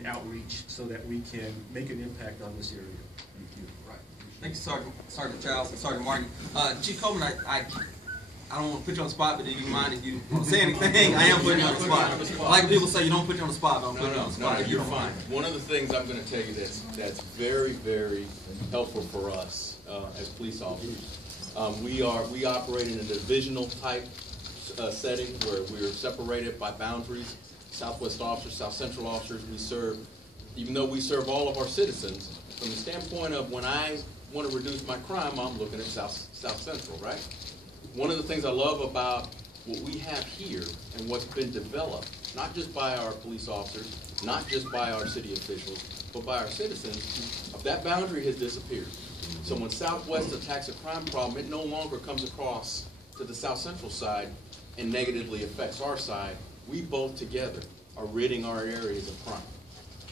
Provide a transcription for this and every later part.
in outreach so that we can make an impact on this area. Thank you. Right. Thank you, Sergeant Charles and Sergeant Martin. Chief Coleman, I don't want to put you on the spot, but do you mind if you want to say anything? I am putting you on the spot. Like people say, you don't put you on the spot, but I'm putting you on the spot. No, you're fine. One of the things I'm going to tell you that's very, very helpful for us as police officers. We operate in a divisional type setting where we're separated by boundaries. Southwest officers, South Central officers, we serve, even though we serve all of our citizens, from the standpoint of when I want to reduce my crime, I'm looking at South Central, right? One of the things I love about what we have here and what's been developed, not just by our police officers, not just by our city officials, but by our citizens, that boundary has disappeared. So when Southwest attacks a crime problem, it no longer comes across to the South Central side and negatively affects our side. We both together are ridding our areas of crime.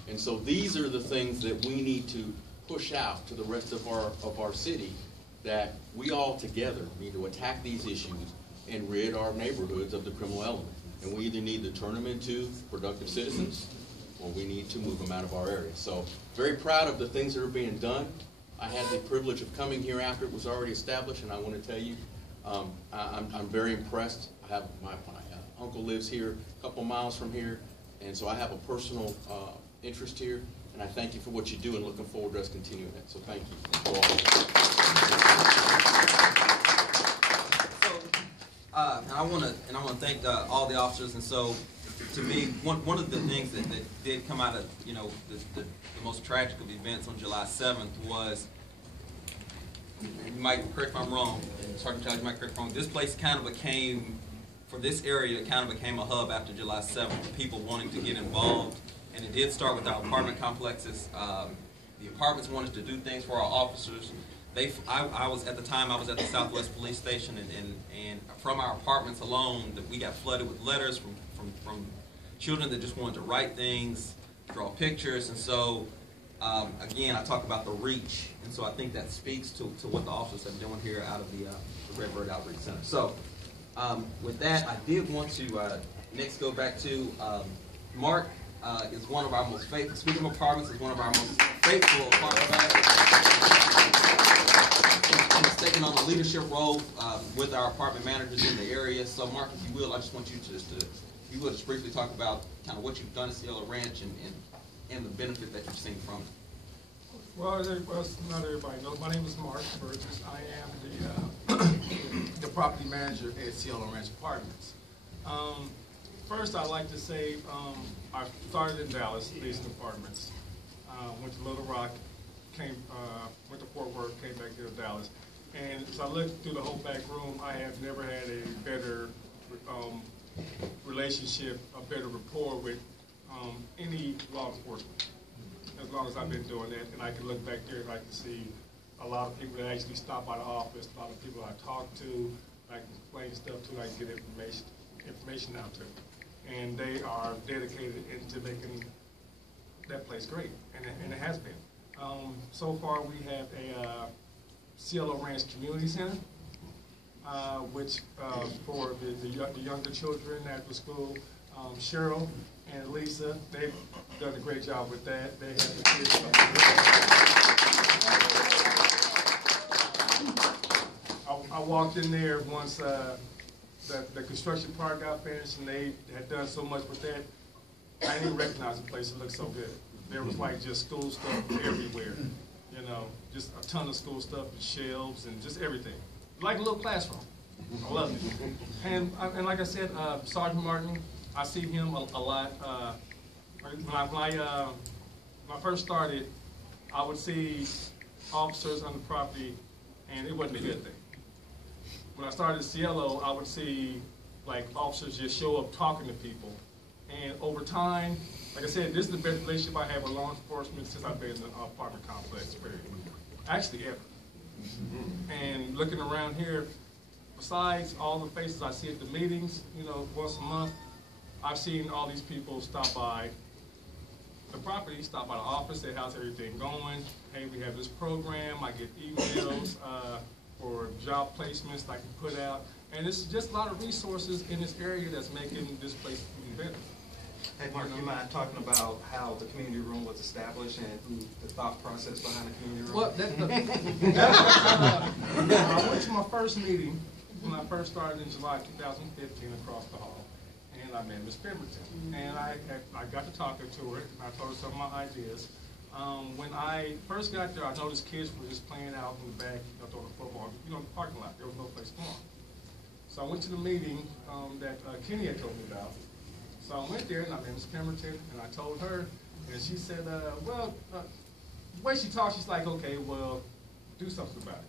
And so these are the things that we need to push out to the rest of our city, that we all together need to attack these issues and rid our neighborhoods of the criminal element. And we either need to turn them into productive citizens or we need to move them out of our area. So very proud of the things that are being done. I had the privilege of coming here after it was already established, and I want to tell you, I'm very impressed. I have my uncle lives here a couple miles from here, and so I have a personal interest here, and I thank you for what you do and looking forward to us continuing it. So thank you for all. And I want to thank all the officers. And so, to me, one of the things that did come out of the most tragic of events on July 7th was, you might correct if I'm wrong, Sergeant Charles, you might correct me if I'm wrong, this place kind of became, for this area, it kind of became a hub after July 7th, people wanting to get involved. And it did start with our apartment complexes. The apartments wanted to do things for our officers. I was at the the Southwest Police Station, and from our apartments alone, that we got flooded with letters from children that just wanted to write things, draw pictures. And so again, I talk about the reach, and so I think that speaks to what the officers have been doing here out of the Redbird Outreach Center. So with that, I did want to next go back to Mark. Is one of our most faithful, speaking of apartments, is one of our most faithful apartment He's taking on a leadership role with our apartment managers in the area. So Mark, if you will, I just want you to just briefly talk about kind of what you've done at Cielo Ranch and the benefit that you've seen from it. Well, not everybody knows. My name is Mark Burgess. I am the property manager at Cielo Ranch Apartments. First, I'd like to say I started in Dallas, based in apartments. Went to Little Rock, went to Fort Worth, came back here to Dallas. And as I looked through the whole back room, I have never had a better relationship, a better rapport with any law enforcement, as long as I've been doing that. And I can look back there and I can see a lot of people that actually stop by the office, a lot of people I talk to, I can explain stuff to, I can get information out to. And they are dedicated into making that place great, and it has been. So far, we have a Cielo Ranch Community Center, which for the younger children after school, Cheryl and Lisa, they've done a great job with that. They have the kids I walked in there once the construction part got finished, and they had done so much with that. I didn't even recognize the place. It looked so good. There was like just school stuff everywhere, just a ton of school stuff and shelves and just everything, like a little classroom. I love it. And like I said, Sergeant Martin, I see him a lot. When I first started, I would see officers on the property, and it wasn't a good thing. When I started Cielo, I would see like officers just show up talking to people. And over time, like I said, this is the best relationship I have with law enforcement since I've been in the apartment complex, period. Actually, ever. And looking around here, besides all the faces I see at the meetings, once a month, I've seen all these people stop by the property, stop by the office, say, how's everything going? Hey, we have this program. I get emails for job placements that I can put out. And it's just a lot of resources in this area that's making this place even better. Hey, Mark, you mind talking about how the community room was established and the thought process behind the community room? Well, I went to my first meeting when I first started in July 2015 across the hall, and I met Ms. Pemberton. And I got to talking to her, and I told her some of my ideas. When I first got there, I noticed kids were just playing out in the back, throwing a football, in the parking lot. There was no place for them. So I went to the meeting that Kenny had told me about. So I went there, and I met Ms. Pemberton, and I told her, and she said, the way she talks, she's like, okay, well, do something about it.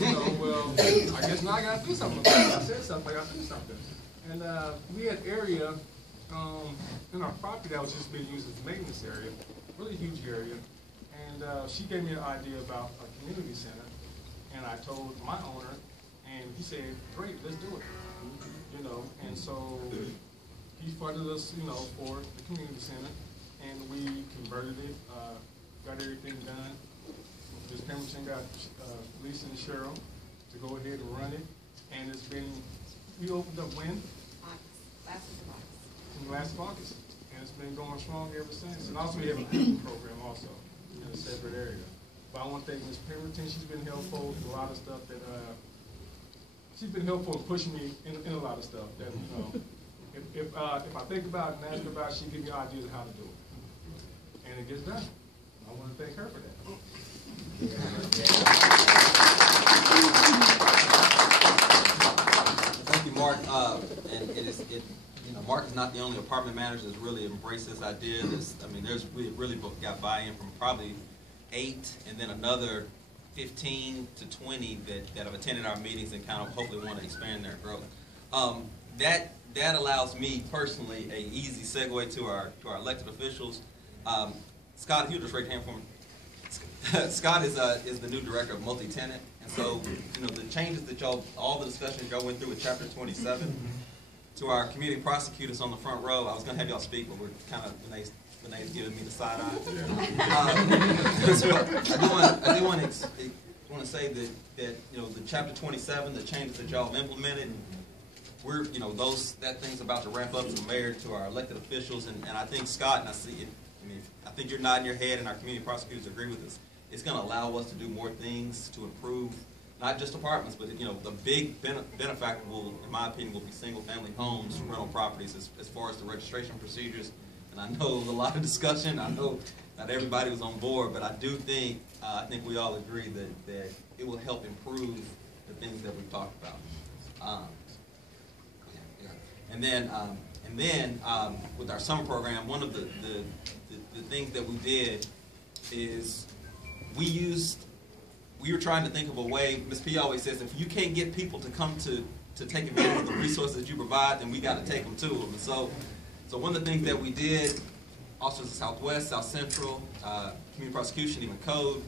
So, well, I guess now I got to do something about it. I said something, I got to do something. And we had area in our property that was just being used as a maintenance area, really huge area. And she gave me an idea about a community center, and I told my owner, and he said, great, let's do it. And so he funded us, for the community center, and we converted it, got everything done. Ms. Pemberton got Lisa and Cheryl to go ahead and run it, and it's been, we opened up when? Last August, and it's been going strong ever since. And also we have a cooking program also in a separate area. But I want to thank Ms. Pemberton. She's been helpful in a lot of stuff that, she's been helpful in pushing me in a lot of stuff that, if I think about it and ask her about it, she gives me ideas of how to do it. And it gets done. I want to thank her for that. Thank you, Mark. Mark is not the only apartment manager that's really embraced this idea. We really got buy-in from probably 8 and then another 15 to 20 that have attended our meetings and kind of hopefully want to expand their growth. That allows me personally a easy segue to our elected officials. Scott, if you just raise your hand for me. Scott is the new director of multi-tenant, and so the changes that all the discussions y'all went through with Chapter 27. To our community prosecutors on the front row, I was going to have y'all speak, but we're kind of Renee's giving me the side eye. So I do want to say that the Chapter 27, the changes that y'all implemented, we're that thing's about to ramp up from mayor to our elected officials, and I think Scott, and I see it. I think you're nodding your head, and our community prosecutors agree with us. It's going to allow us to do more things to improve, not just apartments, but the big benefactor will, in my opinion, will be single-family homes, rental properties, as far as the registration procedures. And I know a lot of discussion. I know not everybody was on board, but I do think I think we all agree that it will help improve the things that we've talked about. And then with our summer program, one of the things that we did is we were trying to think of a way. Ms. P always says, if you can't get people to come to take advantage of the resources that you provide, then we got to take them to them. And so one of the things that we did, Officers of Southwest, South Central, Community Prosecution, even Code,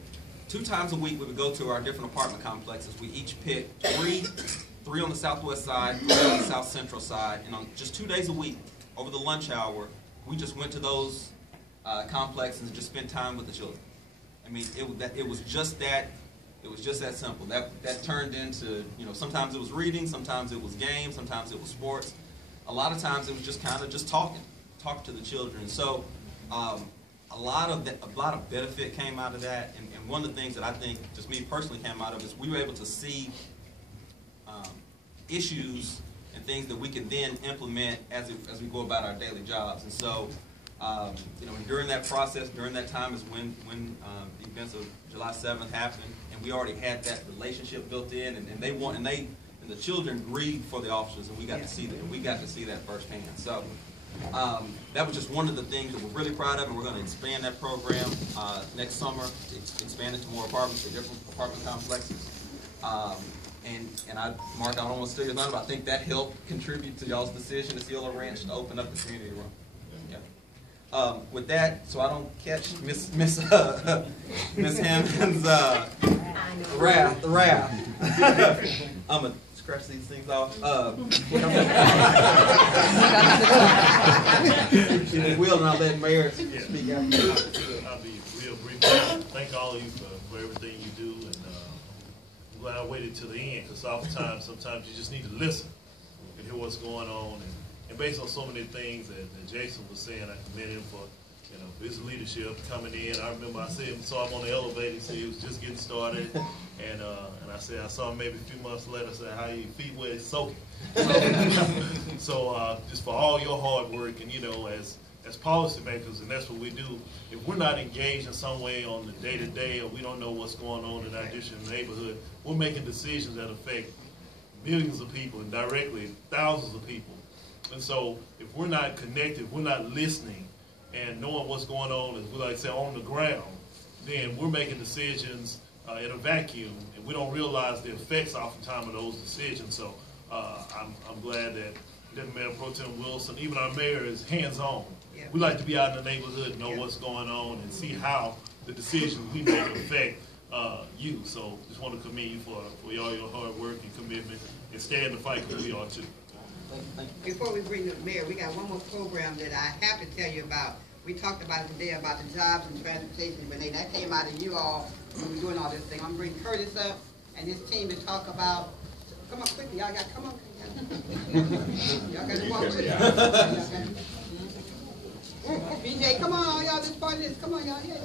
2 times a week we would go to our different apartment complexes. We each picked three on the Southwest side, 3 on the South Central side, and on just 2 days a week, over the lunch hour, we just went to those complexes and just spent time with the children. It was just that. It was just that simple. That turned into, sometimes it was reading, sometimes it was games, sometimes it was sports. A lot of times it was just kind of just talk to the children. So a lot of benefit came out of that. And one of the things that I think, just me personally, came out of is we were able to see issues and things that we can then implement as we go about our daily jobs. And so, during that process, during that time is when the events of July 7th happened, and we already had that relationship built in, and the children grieved for the officers, and we got to see that. We got to see that firsthand. So that was just one of the things that we're really proud of, and we're going to expand that program next summer, expand it to more apartments, to different apartment complexes. Mark, I don't want to steal your thunder, but I think that helped contribute to y'all's decision to Cielo Ranch to open up the community room. Yeah. With that, so I don't catch Miss Hammond's wrath. I'm gonna scratch these things off. Will, and I'll let Mayor speak after. I'll be real brief. Thank all of you for everything you do, and I'm glad I waited till the end, because sometimes you just need to listen and hear what's going on, and based on so many things that Jason was saying, I commend him for, you know, his leadership coming in. I remember I saw him on the elevator. He said he was just getting started, and I said I saw him maybe a few months later. I said, how your feet were soaking. So just for all your hard work, and you know, as policymakers, and that's what we do. If we're not engaged in some way on the day-to-day, or we don't know what's going on in our district and neighborhood, we're making decisions that affect millions of people and directly thousands of people. And so if we're not connected, if we're not listening and knowing what's going on, as we like to say, on the ground, then we're making decisions in a vacuum, and we don't realize the effects oftentimes of those decisions. So I'm glad that Mayor Pro Tem Wilson, even our mayor, is hands-on. Yeah. We like to be out in the neighborhood, know what's going on, and see how the decisions we make affect you. So just want to commend you for all your hard work and commitment, and stay in the fight, because we are too. Before we bring the mayor, we got one more program that I have to tell you about. We talked about it today about the jobs and transportation, Renee. That came out of you all when we were doing all this thing. I'm going to bring Curtis up and his team to talk about. Come on quickly, y'all got come on. Y'all got to walk with it. BJ, come on, y'all, this part of this. Come on, y'all. Yeah,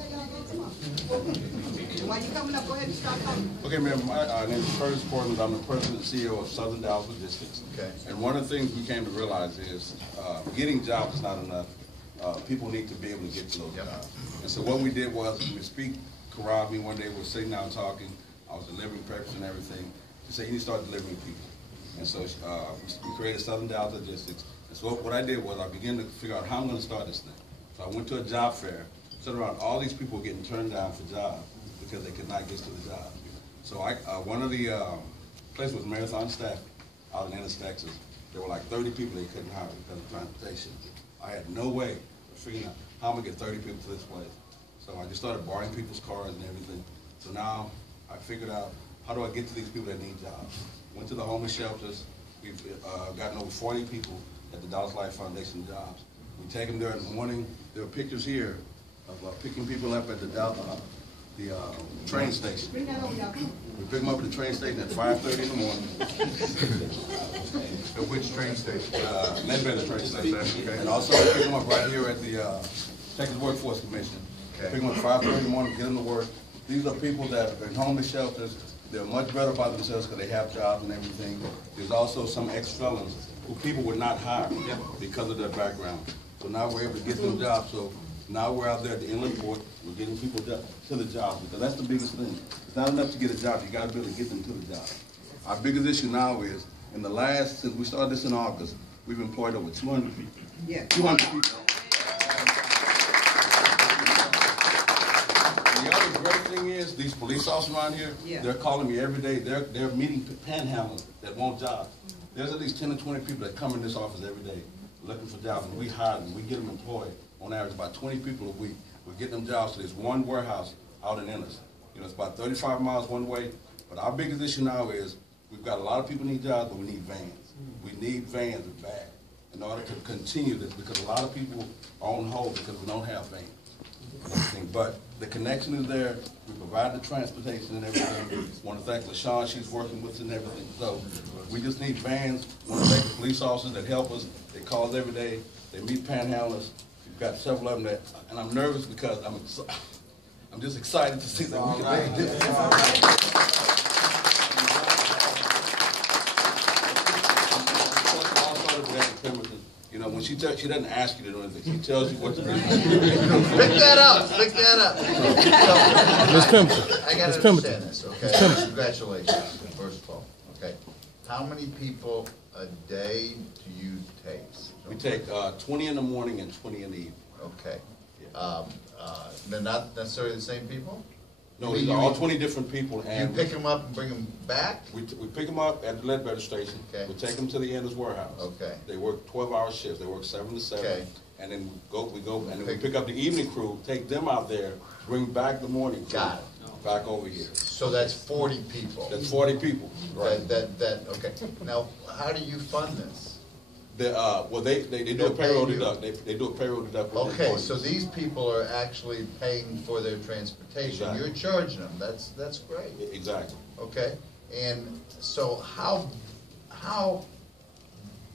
come on. And while you coming up, go ahead and start talking. Okay, ma'am, my name is Curtis Portland. I'm the president and CEO of Southern Dallas Logistics. Okay. And one of the things we came to realize is getting jobs is not enough. People need to be able to get to those jobs. And so what we did was, we speak corralled me one day, we were sitting down talking, I was delivering papers and everything. She said, you need to start delivering people. And so we created Southern Dallas Logistics. And so what I did was I began to figure out how I'm going to start this thing. So I went to a job fair, sat around, all these people were getting turned down for jobs because they could not get to the job. So one of the places was Marathon Staffing out in Ennis, Texas. There were like 30 people they couldn't hire because of transportation. I had no way of figuring out how I'm going to get 30 people to this place. So I just started borrowing people's cars and everything. So now I figured out, how do I get to these people that need jobs? Went to the homeless shelters. We've gotten over 40 people at the Dallas Life Foundation jobs. We take them there in the morning. There are pictures here of picking people up at the train station. We pick them up at the train station at 5:30 in the morning. At which train station? Ledbetter train station. Okay. And also we pick them up right here at the Texas Workforce Commission. Okay. Pick them up at 5:30 in the morning, get them to work. These are people that are in homeless shelters. They're much better about themselves because they have jobs and everything. There's also some ex-felons who people would not hire because of their background. So now we're able to get them jobs. So now we're out there at the inland port. We're getting people to the jobs because that's the biggest thing. It's not enough to get a job. You got to be able to get them to the job. Our biggest issue now is, since we started this in August, we've employed over 200 people. Yeah. 200 people. The other great thing is, these police officers around here, they're calling me every day. They're meeting panhandlers that want jobs. There's at least 10 to 20 people that come in this office every day looking for jobs, and we hire them. We get them employed. On average, about 20 people a week. We're getting them jobs to this one warehouse out in Ennis. You know, it's about 35 miles one way. But our biggest issue now is we've got a lot of people need jobs, but we need vans. We need vans bad in order to continue this, because a lot of people are on hold because we don't have vans. But the connection is there. We provide the transportation and everything. I want to thank LaShawn, she's working with us and everything. So we just need vans. I want to thank the police officers that help us. They call us every day. They meet panhandlers. We've got several of them and I'm nervous because I'm just excited to see that we can do this. You know, when she doesn't ask you to do anything. She tells you what to do. Pick that up. Pick that up. I got to understand this, okay? Congratulations, first of all. Okay. How many people a day do you take? We take 20 in the morning and 20 in the evening. Okay. They're not necessarily the same people? No, these are all 20 different people. And you pick them up and bring them back? We pick them up at the Ledbetter station. Okay. We take them to the Ennis warehouse. Okay. They work 12-hour shifts. They work 7 to 7. Okay. And then we pick up the evening crew, take them out there, bring back the morning crew. Got it. Back over here. So that's 40 people. That's 40 people. Right. Okay. Now, how do you fund this? They do a payroll deduct. They do a payroll deduct. Okay, so these people are actually paying for their transportation. Exactly. You're charging them. That's great. Exactly. Okay, and so how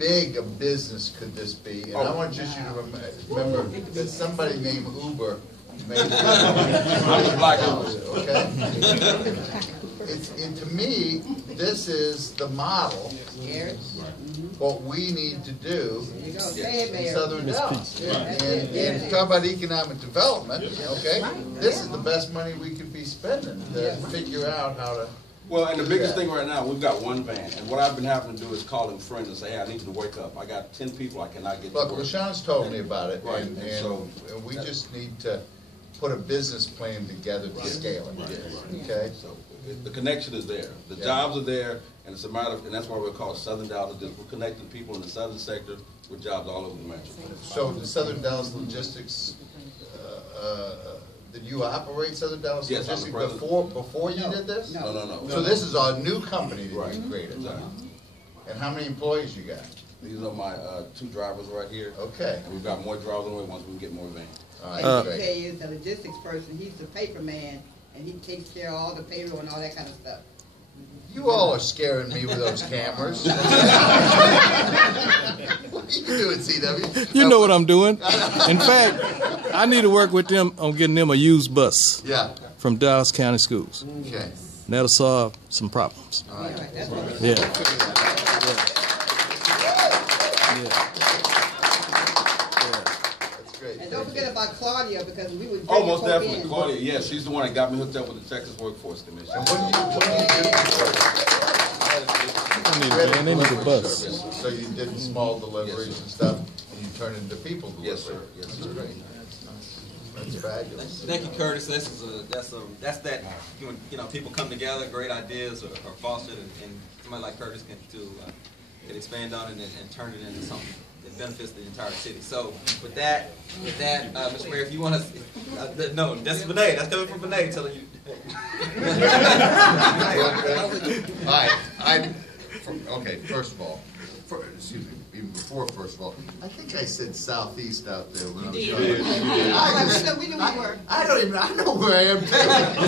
big a business could this be? And I want just you to remember that somebody named Uber made it. Okay? To me, this is the model, what we need to do in Southern Dallas. And talk about economic development, okay? This is the best money we could be spending to figure out how to. Well, and the biggest thing right now, we've got one van, and what I've been having to do is call them friends and say, hey, I need you to wake up. I got 10 people I cannot get to Look, work. LaShawn's told me about it, Right, and so we just need to put a business plan together to scale it, okay? So the connection is there. The jobs are there, and it's a matter of, and that's why we're called Southern Dallas. We're connecting people in the southern sector with jobs all over the metro. So the Southern Dallas Logistics, did you operate Southern Dallas Yes, I'm Logistics the president. before you did this? No. So this is a new company that Right. you created? Exactly. And how many employees you got? These are my 2 drivers right here. Okay. And we've got more drivers on the way once we can get more vans. All And right, he great. tell you, the logistics person, he's the paper man, and he takes care of all the payroll and all that kind of stuff. You all are scaring me with those cameras. What are you doing, CW? You know what I'm doing. In fact, I need to work with them on getting them a used bus Yeah, from Dallas County Schools. okay. And that'll solve some problems. All right. That's what Yeah. That's great. And don't forget about Claudia, because we would. Oh, most definitely. Claudia, yes, she's the one that got me hooked up with the Texas Workforce Commission. And what do you do before? They need a bus. So you did small deliveries and stuff, and you turned into people delivery. Yes, sir. Yes, sir. That's fabulous. Thank you, Curtis. That's that, you know, people come together, great ideas are fostered, and somebody like Curtis can expand on it and turn it into something that benefits the entire city. So with that, Mr. Mayor, if you want to, no, that's Benet. That's coming from Benet telling you. All right, okay, first of all, excuse me, even before first of all, I think I said southeast out there when I was young. We knew we were. I know where I am,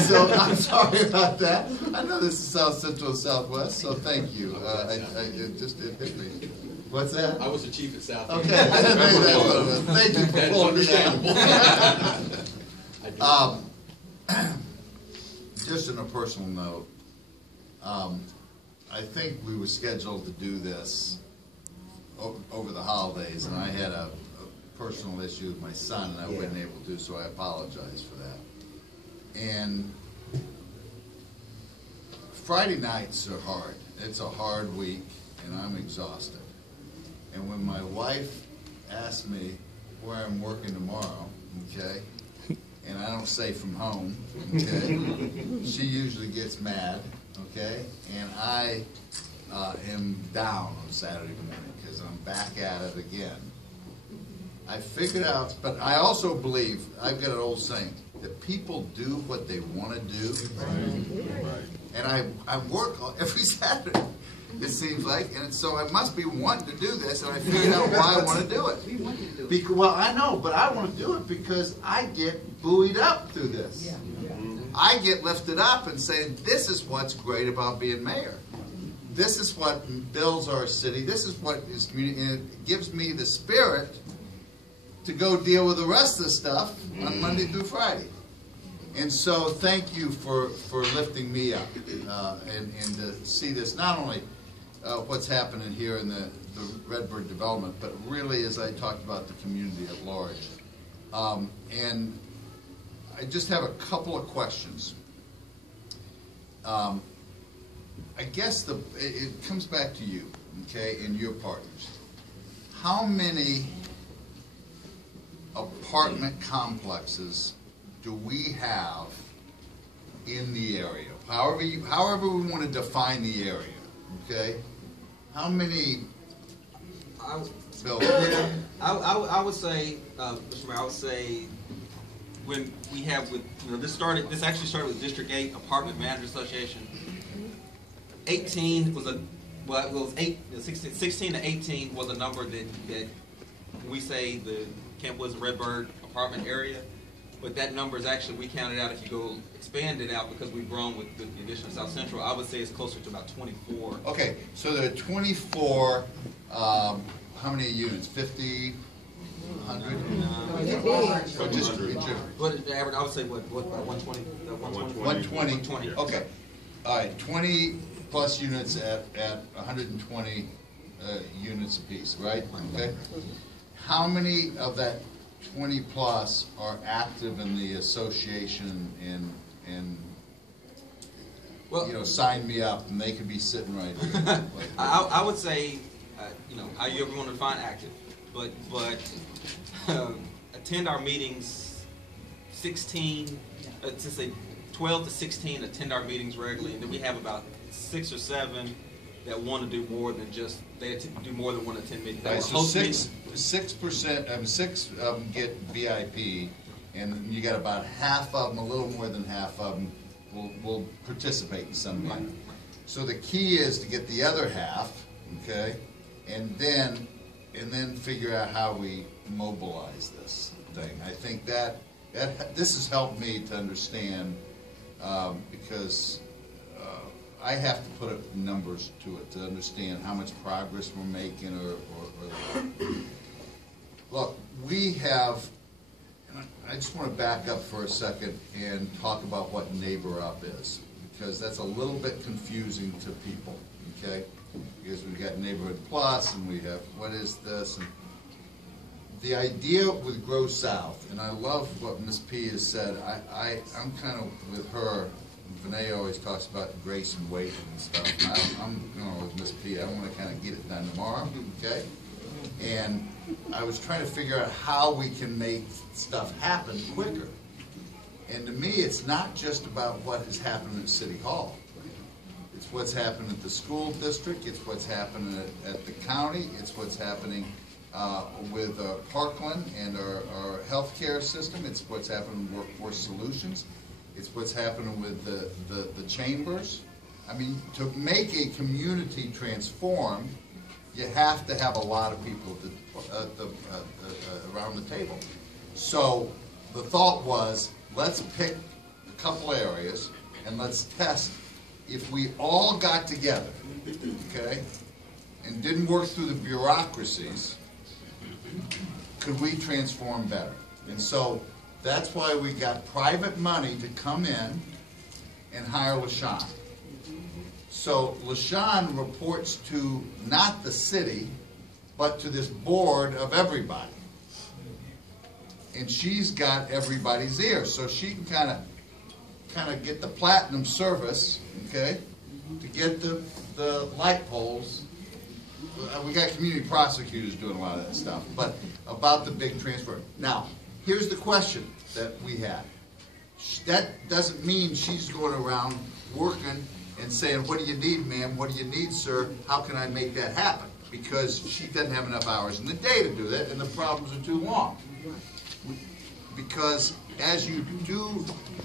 so I'm sorry about that. I know this is South Central and Southwest, so thank you. It hit me. What's that? I was the chief at South. Okay, thank you for pulling me down. Just on a personal note, I think we were scheduled to do this over the holidays, and I had a personal issue with my son, and I wasn't able to, so I apologize for that. And Friday nights are hard. It's a hard week, and I'm exhausted. And when my wife asked me where I'm working tomorrow, okay, and I don't say from home, okay, she usually gets mad, okay, and I am down on Saturday morning because I'm back at it again. I figured out, but I also believe, I've got an old saying, that people do what they want to do, and I work every Saturday, it seems like, and so I must be wanting to do this, and I figured out why I want to do it. Because, well, I know, but I want to do it because I get buoyed up through this. I get lifted up and say, this is what's great about being mayor. This is what builds our city. This is what is community, and it gives me the spirit to go deal with the rest of the stuff on Monday through Friday. And so thank you for lifting me up and to see this, not only what's happening here in the Redbird development, but really, as I talked about, the community at large. And I just have a couple of questions. I guess it comes back to you, okay, and your partners. How many apartment complexes do we have in the area? However we want to define the area, okay? How many buildings? I would say, Mr. Mayor, I would say when we have this actually started with District 8 Apartment Manager Association. 16 to 18 was a number that we say the Camp Woods Redbird apartment area. but that number is actually, we counted out, if you go expand it out, because we've grown with the addition of South Central, I would say it's closer to about 24. Okay, so there are 24, how many units? 50, 100? So just, What the average, I would say, what, about 120? 120. Okay. All right, 20 plus units at 120 units apiece, right? Okay. How many of that 20 plus are active in the association and well, you know, sign me up and they could be sitting right here? I would say, you know, how you ever want to define active, but attend our meetings, 16, to say 12 to 16 attend our meetings regularly, and then we have about 6 or 7 that want to do more than just, they do more than 1 to 10 meetings. Right, so 6%, 6 of them get VIP, and you got about half of them, a little more than half of them, will participate in some way. So the key is to get the other half, okay, and then figure out how we mobilize this thing. I think that this has helped me to understand, because I have to put up numbers to it to understand how much progress we're making or look, we have, and I just want to back up for a second and talk about what Neighbor Up is, because that's a little bit confusing to people, okay? Because we've got Neighborhood Plus and we have, what is this? And the idea with Grow South, and I love what Ms. P has said, I'm kind of with her. Vinay always talks about grace and weight and stuff. I'm going with Miss P. I want to kind of get it done tomorrow, okay? And I was trying to figure out how we can make stuff happen quicker. And to me, it's not just about what has happened at City Hall. It's what's happened at the school district. It's what's happening at the county. It's what's happening with Parkland and our healthcare system. It's what's happening with Workforce Solutions. It's what's happening with the chambers. I mean, to make a community transform, you have to have a lot of people around the table. So the thought was, let's pick a couple areas and let's test if we all got together, okay, and didn't work through the bureaucracies, could we transform better? And so that's why we got private money to come in and hire LaShawn. So LaShawn reports to not the city, but to this board of everybody. And she's got everybody's ear, so she can kind of get the platinum service, okay, to get the light poles. We got community prosecutors doing a lot of that stuff, but about the big transfer. Now, here's the question that we had. That doesn't mean she's going around working and saying, what do you need, ma'am? What do you need, sir? How can I make that happen? Because she doesn't have enough hours in the day to do that, and the problems are too long. Because as you do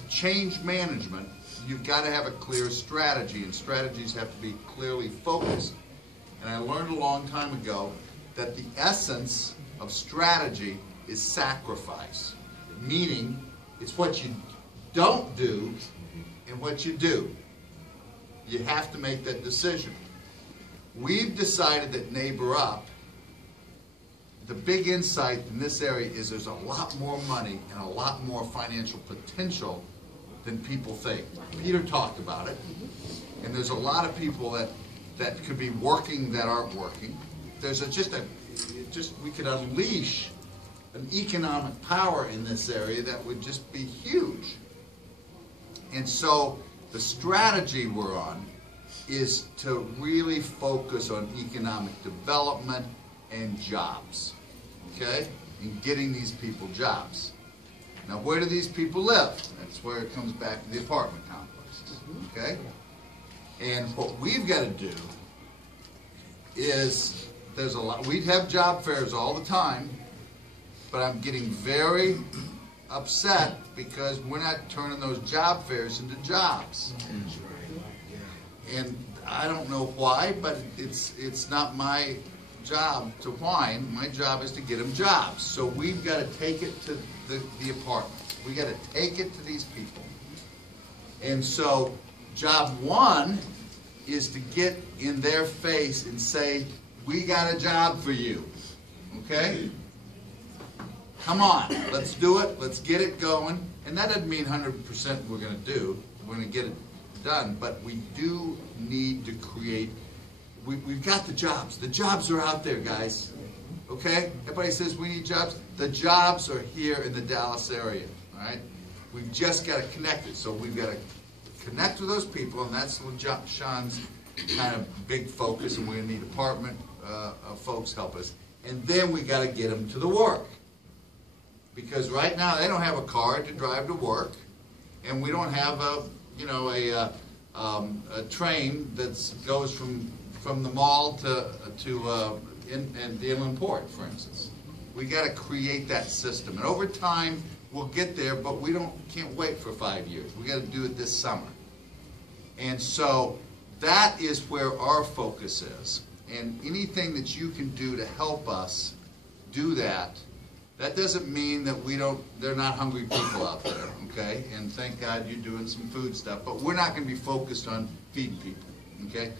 change management, you've got to have a clear strategy, and strategies have to be clearly focused. And I learned a long time ago that the essence of strategy is sacrifice, meaning it's what you don't do and what you do. You have to make that decision. We've decided that Neighbor Up, the big insight in this area is there's a lot more money and a lot more financial potential than people think. Peter talked about it, and there's a lot of people that could be working that aren't working. There's we could unleash an economic power in this area that would just be huge. And so the strategy we're on is to really focus on economic development and jobs, okay? And getting these people jobs. Now, where do these people live? That's where it comes back to the apartment complexes, okay? And what we've got to do is, there's a lot, we'd have job fairs all the time, but I'm getting very upset because we're not turning those job fairs into jobs. And I don't know why, but it's not my job to whine. My job is to get them jobs. So we've got to take it to the apartments. We got to take it to these people. And so job one is to get in their face and say, we got a job for you, okay? Come on, let's do it, let's get it going. And that doesn't mean 100% we're going to do, we're going to get it done, but we do need to create, we've got the jobs are out there, guys, okay? Everybody says we need jobs, the jobs are here in the Dallas area, all right? We've just got to connect it, so we've got to connect with those people, and that's what Sean's kind of big focus, and we're going to need department folks help us. And then we got to get them to the work. Because right now they don't have a car to drive to work, and we don't have a train that goes from the mall to in the Inland Port, for instance. We got to create that system, and over time we'll get there. But we can't wait for 5 years. We got to do it this summer, and so that is where our focus is. And anything that you can do to help us do that. That doesn't mean that they're not hungry people out there, okay? And thank God you're doing some food stuff, but we're not going to be focused on feeding people, okay?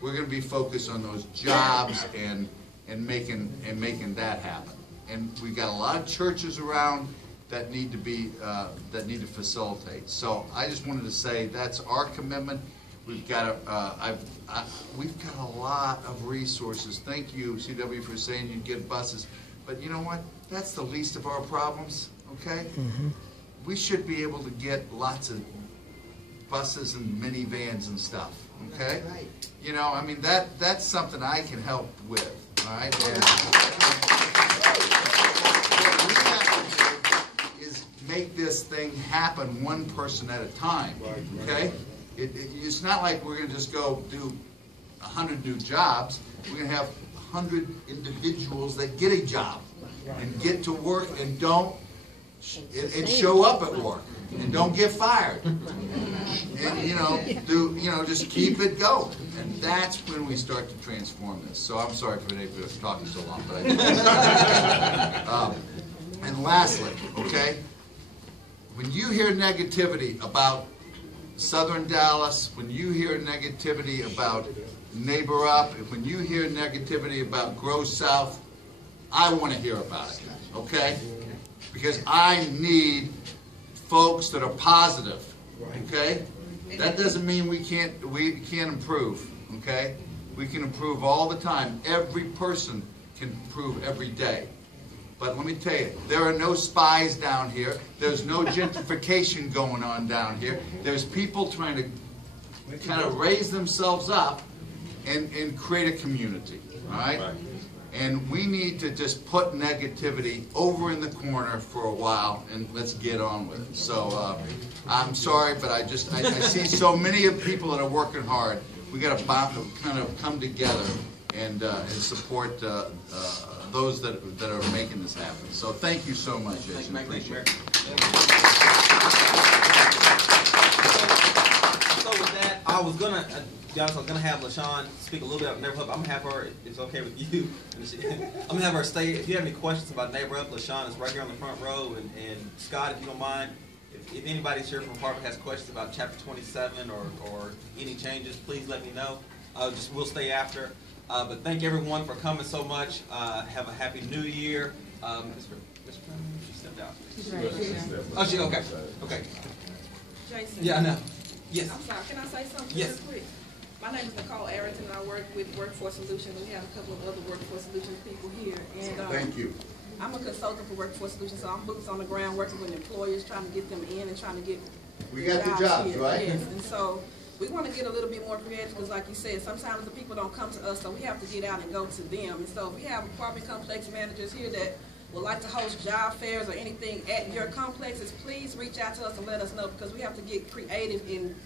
We're going to be focused on those jobs and making that happen. And we've got a lot of churches around that need to facilitate. So I just wanted to say that's our commitment. We've got a lot of resources. Thank you, CW, for saying you'd get buses. But you know what? That's the least of our problems, okay? Mm-hmm. We should be able to get lots of buses and minivans and stuff, okay? That's right. You know, I mean, that's something I can help with, all right? And what we have to do is make this thing happen one person at a time, okay? It's not like we're going to just go do 100 new jobs. We're going to have 100 individuals that get a job and get to work and and show up at work and don't get fired, and just keep it going, and that's when we start to transform this. So I'm sorry for talking so long, but and lastly, okay, when you hear negativity about Southern Dallas, when you hear negativity about Neighbor Up, when you hear negativity about Grow South, I want to hear about it, okay? Because I need folks that are positive, okay? That doesn't mean we can't improve, okay? We can improve all the time. Every person can improve every day. But let me tell you, there are no spies down here. There's no gentrification going on down here. There's people trying to kind of raise themselves up and create a community, all right? And we need to just put negativity over in the corner for a while, and let's get on with it. So I'm sorry, but I see so many of people that are working hard. We got to kind of come together and support those that are making this happen. So thank you so much, Jason. Appreciate it. So with that, I was gonna have LaShawn speak a little bit about Neighbor Up. I'm gonna have her, if it's okay with you, I'm gonna have her stay. If you have any questions about Neighbor Up, LaShawn is right here on the front row, and Scott, if you don't mind, if anybody's here from the department has questions about Chapter 27 or any changes, please let me know. We'll stay after. But thank everyone for coming so much. Have a happy New Year. She stepped out. She's right here. Oh, she okay. Okay. Jason. Yeah, I know. Yes. I'm sorry. Can I say something yes. real quick? My name is Nicole Arrington, and I work with Workforce Solutions. We have a couple of other Workforce Solutions people here. And thank you. I'm a consultant for Workforce Solutions, so I'm boots on the ground working with employers, trying to get them in and trying to get we got the jobs here. right? Yes. And so we want to get a little bit more creative because, like you said, sometimes the people don't come to us, so we have to get out and go to them. And so if we have apartment complex managers here that would like to host job fairs or anything at your complexes, please reach out to us and let us know, because we have to get creative in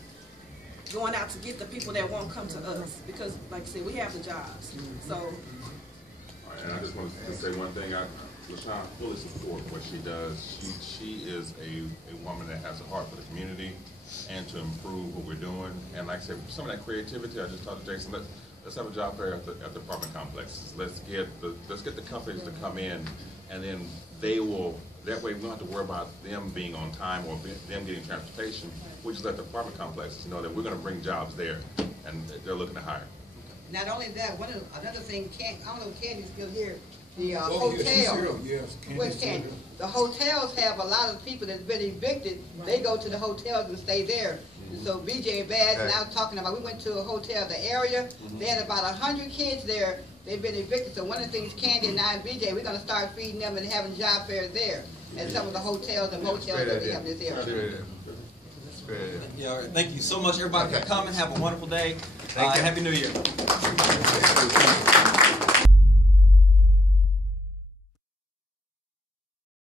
going out to get the people that won't come to us, because, like I said, we have the jobs. So. All right, and I just wanted to say one thing. LaShawn fully support what she does. She is a woman that has a heart for the community and to improve what we're doing. And like I said, some of that creativity, I just talked to Jason, let's have a job fair at the apartment complexes. Let's get the companies to come in, and then they will That way we don't have to worry about them being on time or them getting transportation. We just let the apartment complexes know that we're gonna bring jobs there and they're looking to hire. Not only that, another thing, I don't know if Candy's still here, the Oh, yes, she's hotel. here, yes, Where's Candy's Candy? still The hotels have a lot of people that's been evicted, they go to the hotels and stay there. And so BJ and Bass and I was talking about, we went to a hotel, the area, they had about 100 kids there, they've been evicted. So one of the things Candy and I and BJ, we're gonna start feeding them and having job fairs there at some of the hotels and motels that we have in this area. Yeah, all right. Thank you so much, everybody, for coming. Have a wonderful day. Happy New Year.